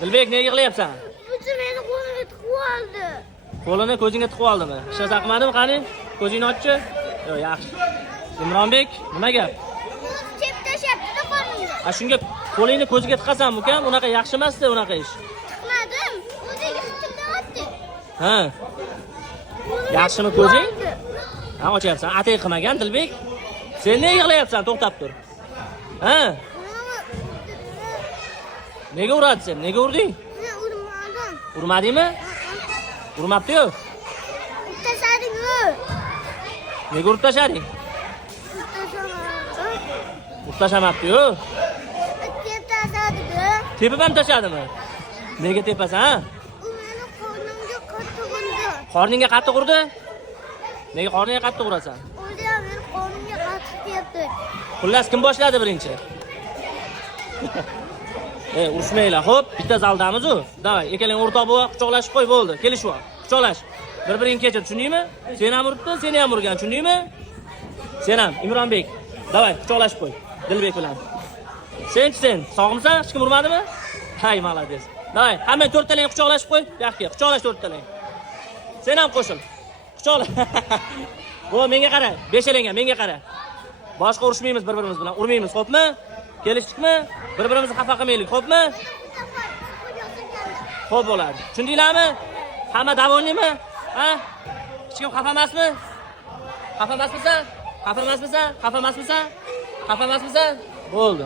Dilbek, nega yig'layapsan? Buchi meni qo'limga tiqib oldi. Qo'lini ko'zingga tiqib oldimi? Hech narsa qilmadimi, qani? Ko'zingni ochchi. Yo'q, yaxshi. Imronbek, nima gap? Chep tashyapti qo'limga. A shunga qo'lingni ko'ziga tiqasan, ukam, unaqa yaxshi emas-da, unaqa ish. Tiqmadim. O'ziga tiqmayapti. Ha. Yaxshimi ko'zing? Ha, ochyapsan. Atay qilmagan Dilbek. Sen nega yig'layapsan? To'xtab tur. Ha? Nega uradi sen? Nega urding? Men urmadim. Urmadingmi? Urmabdi-yu. Tashadingmi? Nega urib tashlading? Urib tashamabdi-yu. Tepib ham tashladimi? Nega tepasan, ha? U meni qornimga qattiq urdi. Qorningga qattiq urdi? Nega qorningga qattiq urasan? O'zi ham meni qornimga qattiq tegdi. Xullas kim boshladi birinchi? Urushmanglar. Xo'p, bitta zaldamiz-ku. Davay, ikkalang o'rtoq bo'lib quchoqlashib qo'y, bo'ldi. Kelishib ol. Quchoqlash. Bir-biringni kechir, tushundingmi? Sen ham uribdi, seni ham urgan, tushundingmi? Sen ham, Imronbek. Davay, quchoqlashib qo'y. Dilbek bilan. Sen, sog'misan? Hech kim urmadimi? Hay, malades. Davay, hamma to'rttalang quchoqlashib qo'y. Yaxshi, quchoqlash to'rttalang. Sen ham qo'shil. Quchoqla. Bo'l, menga qara. Beshalangga, menga qara. Boshqa urushmaymiz bir-birimiz bilan. Urmaymiz, xo'pmi? Kelishdikmi? Bir-birimizni xafa qilmaylik, xo'pmi? Xo'p bo'ladi. Tushundinglarmi? Hamma davollimi? Ha? Hech kim xafa emasmi? Xafa emasmisan? Xafa emasmisan? Xafa emasmisan? Xafa emasmisan? Bo'ldi.